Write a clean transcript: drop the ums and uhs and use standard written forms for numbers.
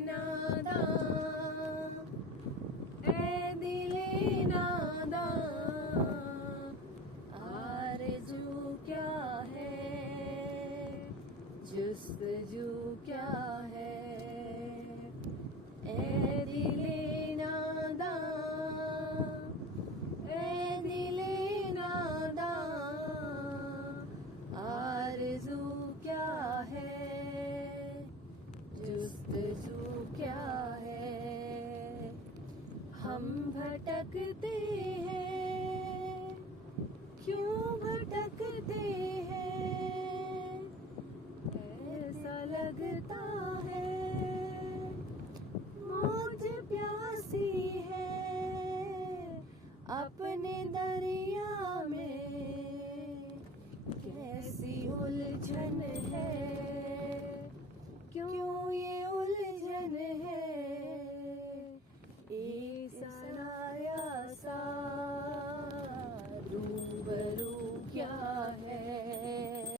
नादां, ऐ दिले नादां, आरज़ू क्या है, जुस्तजू क्या है, ऐ दिले नादां, ऐ दिले नादां, आरज़ू क्या है, जुस्तजू क्या है। हम भटकते हैं, क्यों भटकते हैं, ऐसा लगता है मौज प्यासी है, अपने दरिया में कैसी उलझन है, क्यों ये उलझन है, एक सराया सा रूबरू क्या है।